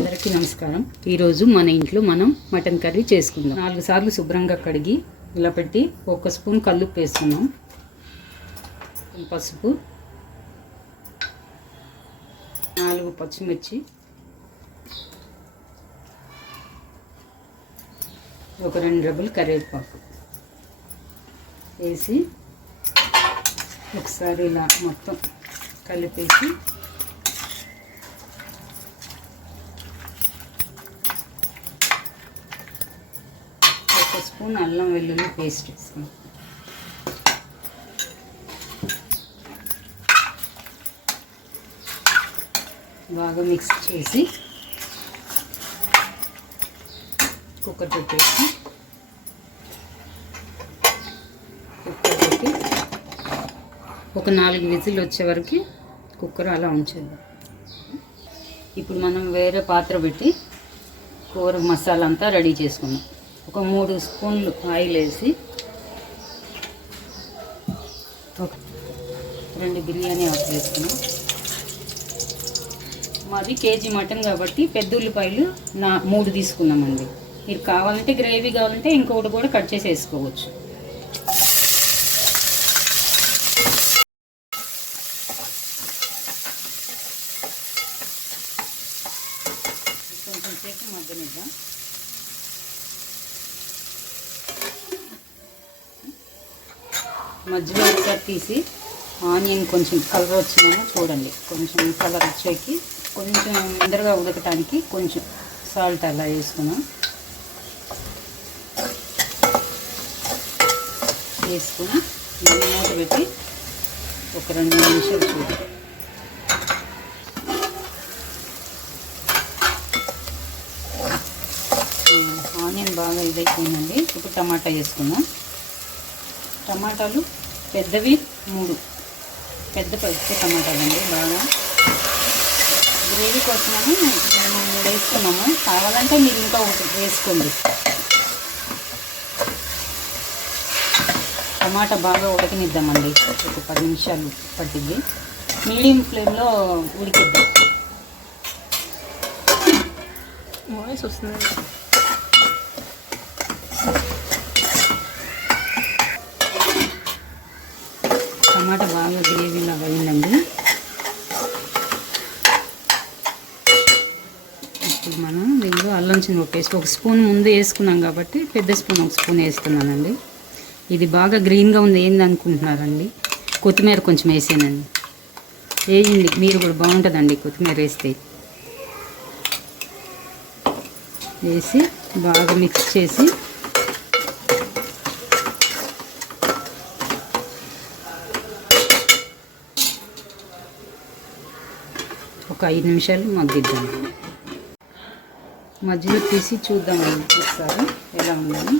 అందరికీ నమస్కారం. ఈరోజు మన ఇంట్లో మనం మటన్ కర్రీ చేసుకుందాం. 4 సార్లు శుభ్రంగా కడిగి ఇలా పెట్టి 1 స్పూన్ కల్లుప్పు వేసుకున్నాం, పసుపు, 4 పచ్చిమిర్చి, ఒక 2 రెబ్బలు కరివేపాకు వేసి ఒకసారి ఇలా మొత్తం కలిపేసి స్పూన్ అల్లం వెల్లుల్లి పేస్ట్ వేసుకుంటాం. బాగా మిక్స్ చేసి కుక్కర్ పెట్టేసి ఒక 4 విజిల్ వచ్చే వరకు కుక్కర్ అలా ఉంచేద్దాం. ఇప్పుడు మనం వేరే పాత్ర పెట్టి కూర మసాలా అంతా రెడీ చేసుకున్నాం. ఒక 3 స్పూన్లు ఆయిల్ వేసి 2 బిర్యానీ ఆకు వేసుకున్నాం. మాది కేజీ మటన్ కాబట్టి పెద్ద ఉల్లిపాయలు 3 తీసుకున్నామండి. మీరు కావాలంటే గ్రేవీ కావాలంటే ఇంకొకటి కూడా కట్ చేసి వేసుకోవచ్చు. కొంచెం సేపు మగ్గనిద్దాం. మధ్యలో ఒకసారి తీసి ఆనియన్ కొంచెం కలర్ వచ్చిందేమో చూడండి. కొంచెం కలర్ వచ్చేకి కొంచెం తొందరగా ఉడకటానికి కొంచెం సాల్ట్ అలా వేసుకున్నాం. వేసుకుని మళ్ళీ మూత పెట్టి ఒక 2 నిమిషాలు చూద్దాం. ఆనియన్ బాగా ఇదైపోయిందండి. ఇప్పుడు టమాటా వేసుకున్నాం. టమాటాలు పెద్దవి 3 పెద్ద టమాటాలు అండి. బాగా గ్రేవీ కోసమని మేము 3 వేసుకున్నాము. కావాలంటే మీరు ఇంకా ఒకటి వేసుకోండి. టమాటా బాగా ఉడకనిద్దామండి. ఒక 10 నిమిషాలు పట్టింది. మీడియం ఫ్లేమ్లో ఉడికిద్దాం. వాయిస్ వస్తుంది. టమాటా బాగా గ్రేవీలాగా అయిందండి. ఇప్పుడు మనం దీనిలో అల్లం చిన్న పేస్ట్ 1 స్పూన్ ముందు వేసుకున్నాం కాబట్టి పెద్ద స్పూన్ 1 స్పూన్ వేస్తున్నానండి. ఇది బాగా గ్రీన్గా ఉంది ఏంది అనుకుంటున్నారండి. కొత్తిమీర కొంచెం వేసానండి. వేయండి మీరు కూడా, బాగుంటుందండి కొత్తిమీర వేస్తే. వేసి బాగా మిక్స్ చేసి ఒక 5 నిమిషాలు మగ్గిద్దాం. మధ్యలో తీసి చూద్దామండి ఒకసారి ఎలా ఉందని.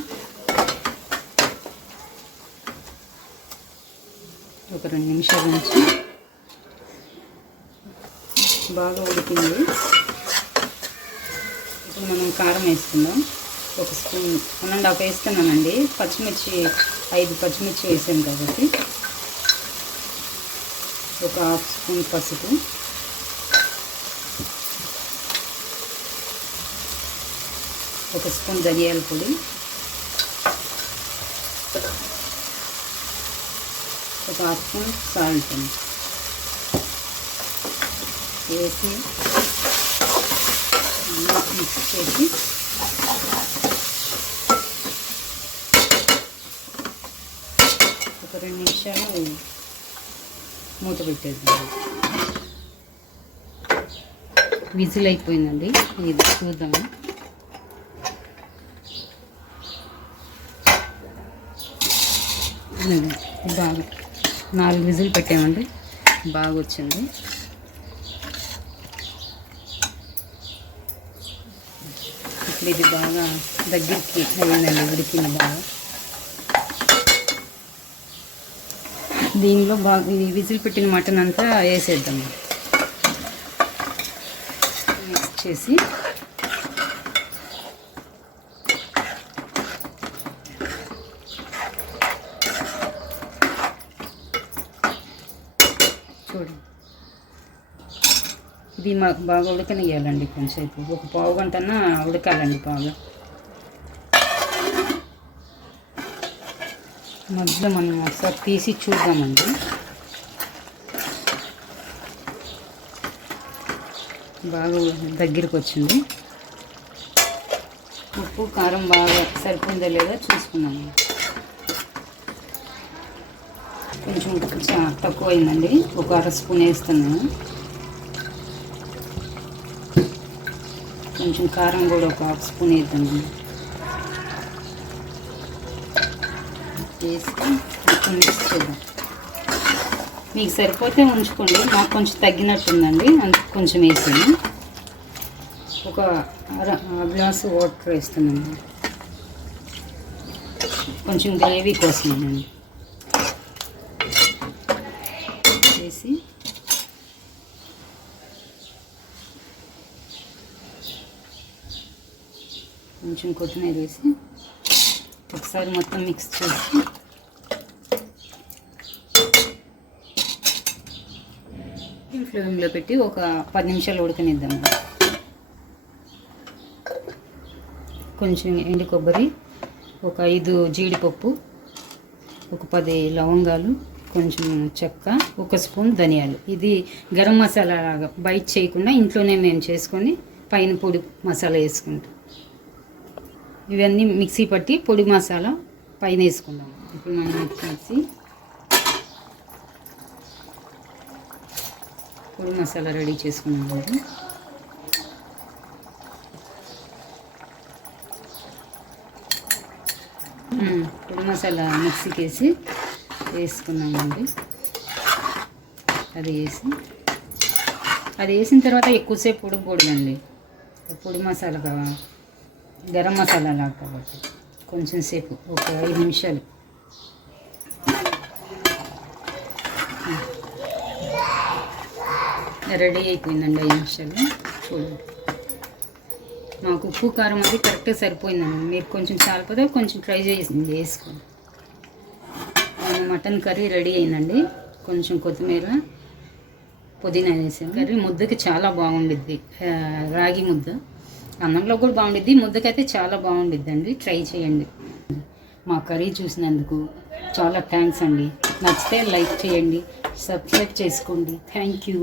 ఒక 2 నిమిషాల నుంచి బాగా ఉడికింది. ఇప్పుడు మనం కారం వేసుకుందాం. 1 స్పూన్ 1.5 వేస్తున్నానండి. పచ్చిమిర్చి 5 పచ్చిమిర్చి వేసాను కాబట్టి ఒక 1/2 స్పూన్ పసుపు, ఒక స్పూన్ ధనియాల పొడి, ఒక 1/2 స్పూన్ సాల్ట్ వేసి మిక్స్ చేసి ఒక 2 నిమిషాలు మూత పెట్టేద్దాం. విజిల్ అయిపోయిందండి. ఇది చూద్దాము. బాగా 4 విజిల్ పెట్టామండి. బాగా వచ్చింది. ఇప్పుడు ఇది బాగా దగ్గరికి అయిందండి, ఉడికింది బాగా. దీనిలో బాగా ఇది విజిల్ పెట్టిన మటన్ అంతా వేసేద్దాం. మిక్స్ చేసి చూడండి ఇది బాగా ఉడకనియ్యాలండి కొంచెంసేపు, ఒక పావు గంటన్నా ఉడకాలండి బాగా. మధ్యలో మనం ఒకసారి తీసి చూద్దామండి. బాగా దగ్గరికి వచ్చింది. ఉప్పు కారం బాగా సరిపోయిందో లేదో చూసుకున్నాము. కొంచెం తక్కువ అయిందండి, ఒక అర స్పూన్ వేస్తున్నాను. కొంచెం కారం కూడా ఒక హాఫ్ స్పూన్ వేద్దామండి. వేసి కొంచెం మిక్స్ చేద్దాం. మీకు సరిపోతే ఉంచుకోండి, నాకు కొంచెం తగ్గినట్టుందండి, అందుకు కొంచెం వేసాను. ఒక గ్లాసు వాటర్ వేస్తున్నాను, కొంచెం గ్రేవీ కోసమేనండి. వేసి కొంచెం కొత్తిమీర వేసి ఒకసారి మొత్తం మిక్స్ చేసి ఫ్లేమ్లో పెట్టి ఒక 10 నిమిషాలు ఉడకనిద్దాం. కొంచెం ఎండు కొబ్బరి, ఒక 5 జీడిపప్పు, ఒక 10 లవంగాలు, కొంచెం చెక్క, ఒక స్పూన్ ధనియాలు. ఇది గరం మసాలా లాగా బయట చేయకుండా ఇంట్లోనే మేము చేసుకొని పైన పొడి మసాలా వేసుకుంటాం. ఇవన్నీ మిక్సీ పట్టి పొడి మసాలా పైన వేసుకుందాం. ఇప్పుడు మనం వచ్చేసి పొడి మసాలా రెడీ చేసుకున్నాము. పొడి మసాలా మిక్సీకి వేసి వేసుకున్నామండి. అది వేసిన తర్వాత ఎక్కువసేపు ఉడకకూడదండి. పొడి మసాలా గరం మసాలా లాగా కాబట్టి కొంచెం సేపు, ఒక 5 నిమిషాలు. రెడీ అయిపోయిందండి 5 నిమిషాలు. చూడండి, మాకు ఉప్పు కారం అది కరెక్ట్గా సరిపోయిందండి. మీరు కొంచెం చాలిపోతే కొంచెం ట్రై చేసుకోండి. మటన్ కర్రీ రెడీ అయిందండి. కొంచెం కొత్తిమీర, పుదీనా వేసాను. కర్రీ ముద్దకి చాలా బాగుండిద్ది. రాగి ముద్ద అన్నంలో కూడా బాగుండిద్ది, ముద్దకైతే చాలా బాగుండిద్దండి. ట్రై చేయండి. మా కర్రీ చూసినందుకు చాలా థ్యాంక్స్ అండి. నచ్చితే లైక్ చేయండి, సబ్స్క్రైబ్ చేసుకోండి. Thank you.